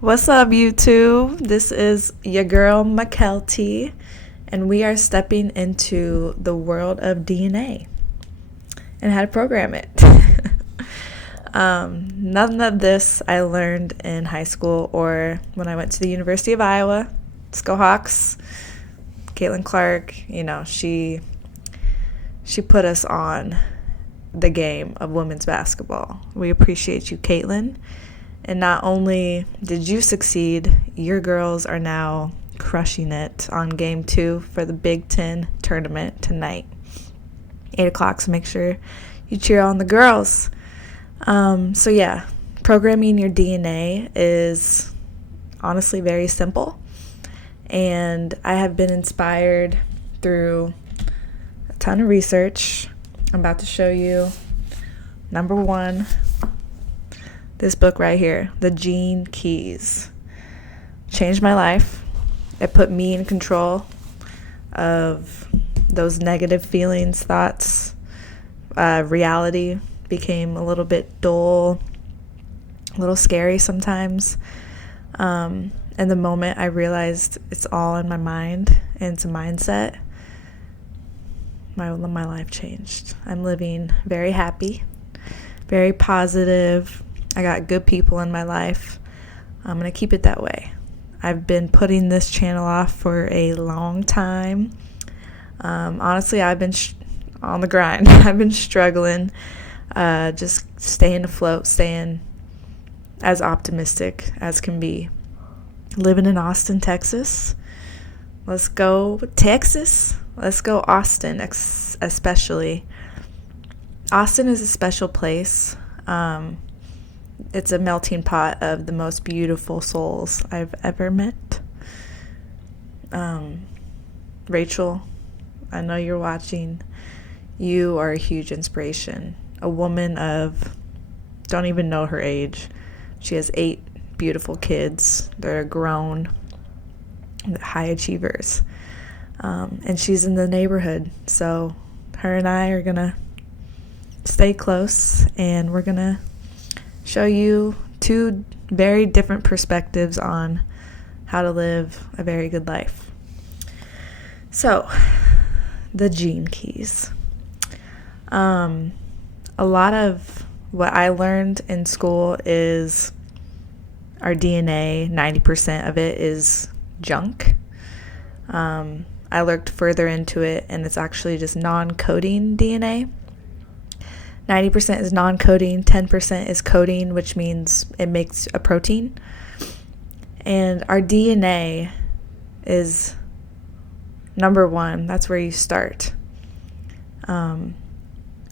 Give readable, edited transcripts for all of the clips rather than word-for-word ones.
What's up, YouTube? This is your girl, McKelty, and we are stepping into the world of DNA and how to program it. None of this I learned in high school or when I went to the University of Iowa. Let's go Hawks. Caitlin Clark, she put us on the game of women's basketball. We appreciate you, Caitlin. And not only did you succeed, your girls are now crushing it on Game 2 for the Big Ten tournament tonight. 8 o'clock, so make sure you cheer on the girls. Programming your DNA is honestly very simple. And I have been inspired through a ton of research. I'm about to show you number one. This book right here, The Gene Keys, changed my life. It put me in control of those negative feelings, thoughts. Reality became a little bit dull, a little scary sometimes. And the moment I realized it's all in my mind and it's a mindset, my life changed. I'm living very happy, very positive. I got good people in my life. I'm going to keep it that way. I've been putting this channel off for a long time. Honestly, I've been on the grind. I've been struggling, just staying afloat, staying as optimistic as can be. Living in Austin, Texas. Let's go Texas. Let's go Austin, especially. Austin is a special place. It's a melting pot of the most beautiful souls I've ever met. Rachel, I know you're watching. You are a huge inspiration. A woman of, don't even know her age. She has 8 beautiful kids. They're grown, high achievers. And she's in the neighborhood. So her and I are going to stay close, and we're going to show you 2 very different perspectives on how to live a very good life. So, the Gene Keys. A lot of what I learned in school is our DNA, 90% of it is junk. I looked further into it, and it's actually just non-coding DNA. 90% is non-coding, 10% is coding, which means it makes a protein. And our DNA is number 1. That's where you start.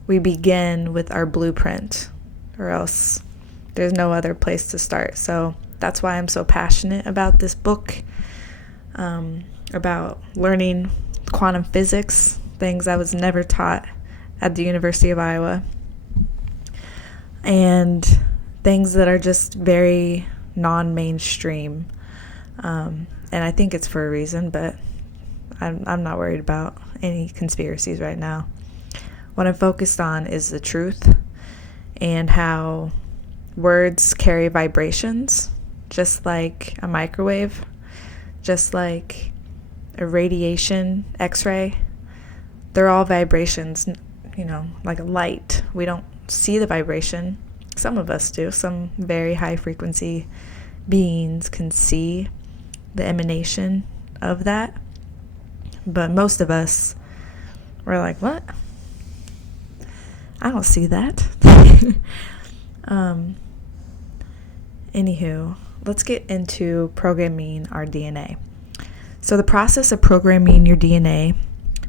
We begin with our blueprint, or else there's no other place to start. So that's why I'm so passionate about this book, about learning quantum physics, things I was never taught at the University of Iowa. And things that are just very non-mainstream. And I think it's for a reason, but I'm not worried about any conspiracies right now. What I'm focused on is the truth and how words carry vibrations, just like a microwave, just like a radiation, X-ray. They're all vibrations, like a light. We don't see the vibration. Some of us do. Some very high frequency beings can see the emanation of that. But most of us, we're like, what? I don't see that. Anywho, let's get into programming our DNA. So the process of programming your DNA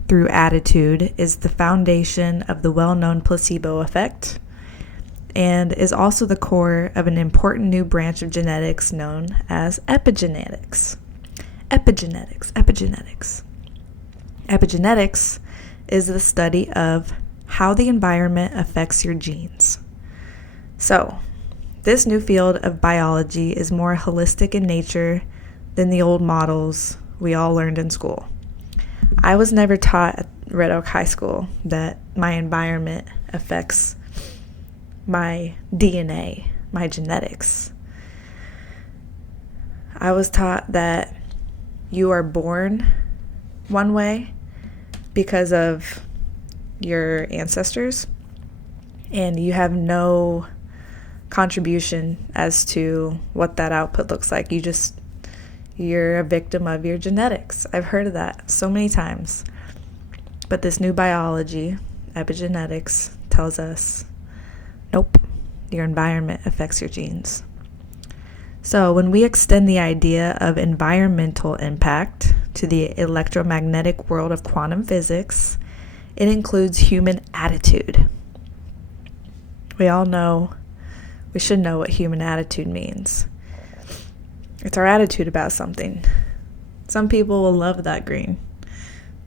through attitude is the foundation of the well-known placebo effect and is also the core of an important new branch of genetics known as epigenetics. Epigenetics. Epigenetics is the study of how the environment affects your genes. So, this new field of biology is more holistic in nature than the old models we all learned in school. I was never taught at Red Oak High School that my environment affects my DNA, my genetics. I was taught that you are born one way because of your ancestors, and you have no contribution as to what that output looks like. You're a victim of your genetics. I've heard of that so many times. But this new biology, epigenetics, tells us, nope, your environment affects your genes. So when we extend the idea of environmental impact to the electromagnetic world of quantum physics, it includes human attitude. We should know what human attitude means. It's our attitude about something. Some people will love that green.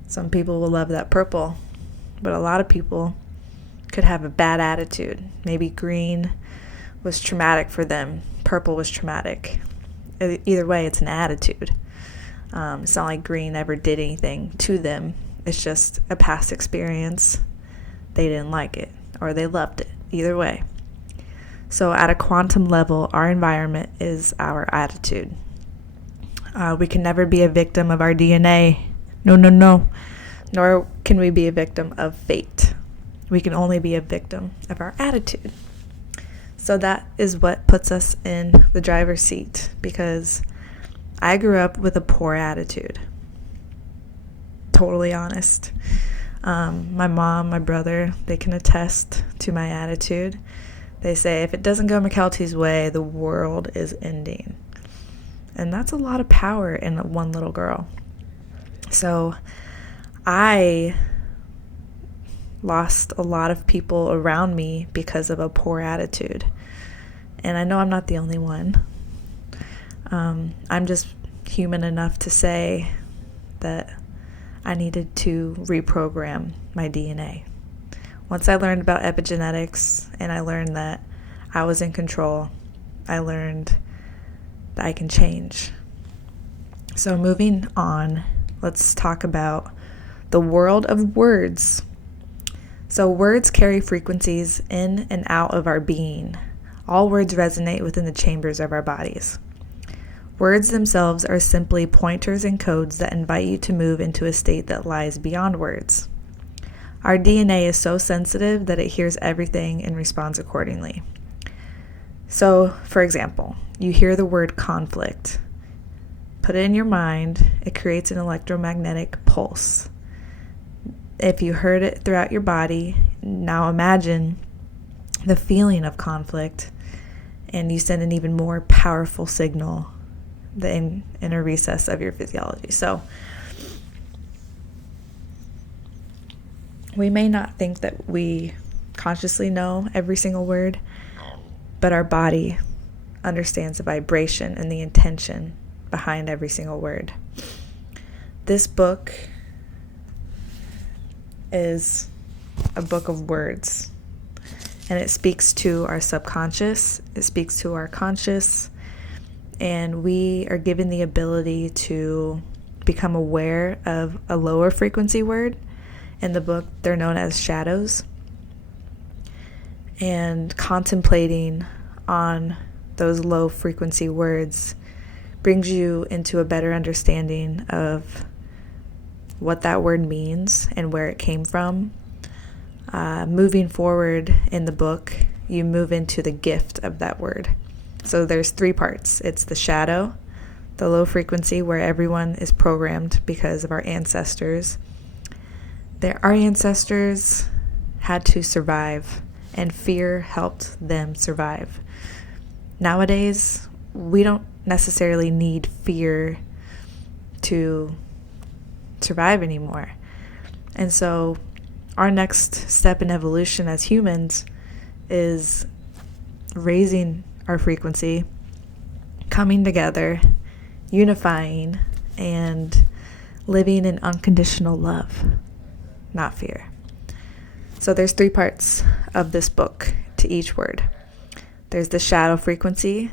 Some people will love that purple. But a lot of people could have a bad attitude. Maybe green was traumatic for them. Purple was traumatic. Either way, it's an attitude. It's not like green ever did anything to them. It's just a past experience. They didn't like it or they loved it. Either way. So at a quantum level, our environment is our attitude. We can never be a victim of our DNA. No. Nor can we be a victim of fate. We can only be a victim of our attitude. So that is what puts us in the driver's seat, because I grew up with a poor attitude. Totally honest. My mom, my brother, they can attest to my attitude. They say, if it doesn't go McKelty's way, the world is ending. And that's a lot of power in one little girl. So I lost a lot of people around me because of a poor attitude. And I know I'm not the only one. I'm just human enough to say that I needed to reprogram my DNA. Once I learned about epigenetics and I learned that I was in control, I learned that I can change. So moving on, let's talk about the world of words. So words carry frequencies in and out of our being. All words resonate within the chambers of our bodies. Words themselves are simply pointers and codes that invite you to move into a state that lies beyond words. Our DNA is so sensitive that it hears everything and responds accordingly. So, for example, you hear the word conflict. Put it in your mind, it creates an electromagnetic pulse. If you heard it throughout your body, now imagine the feeling of conflict, and you send an even more powerful signal in the inner recess of your physiology. So, we may not think that we consciously know every single word, but our body understands the vibration and the intention behind every single word. This book is a book of words, and it speaks to our subconscious, it speaks to our conscious, and we are given the ability to become aware of a lower frequency word. In the book, they're known as shadows. And contemplating on those low frequency words brings you into a better understanding of what that word means and where it came from. Moving forward in the book, you move into the gift of that word. So there's 3 parts. It's the shadow, the low frequency where everyone is programmed because of our ancestors. Our ancestors had to survive, and fear helped them survive. Nowadays, we don't necessarily need fear to survive anymore. And so our next step in evolution as humans is raising our frequency, coming together, unifying, and living in unconditional love. Not fear. So there's 3 parts of this book to each word. There's the shadow frequency.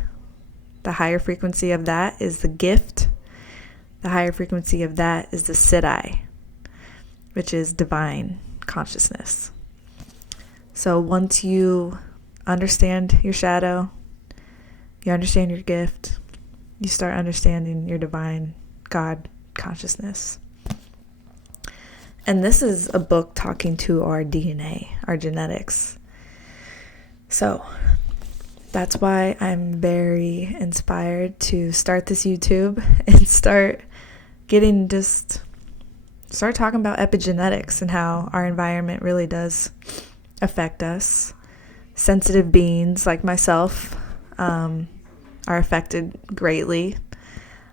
The higher frequency of that is the gift. The higher frequency of that is the Siddhi, which is divine consciousness. So once you understand your shadow, you understand your gift, you start understanding your divine God consciousness. And this is a book talking to our DNA, our genetics. So that's why I'm very inspired to start this YouTube and start talking about epigenetics and how our environment really does affect us. Sensitive beings like myself are affected greatly.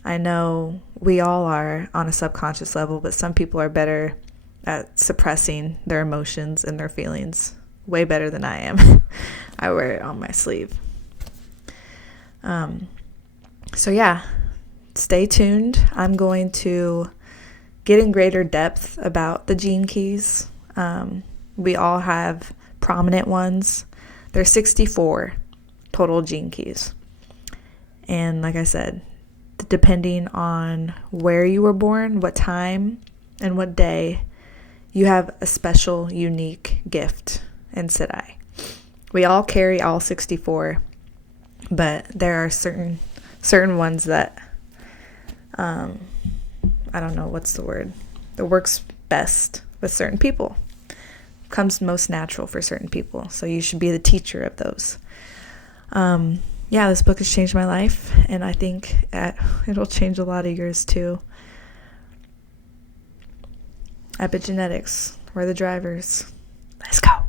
I know we all are on a subconscious level, but some people are better at suppressing their emotions and their feelings way better than I am. I wear it on my sleeve. So yeah, stay tuned. I'm going to get in greater depth about the gene keys. We all have prominent ones. There's 64 total gene keys. And like I said, depending on where you were born, what time, and what day, you have a special, unique gift in Sedai. We all carry all 64, but there are certain ones that, I don't know what's the word, that works best with certain people. Comes most natural for certain people. So you should be the teacher of those. Yeah, this book has changed my life, and I think it'll change a lot of yours too. Epigenetics, we're the drivers. Let's go.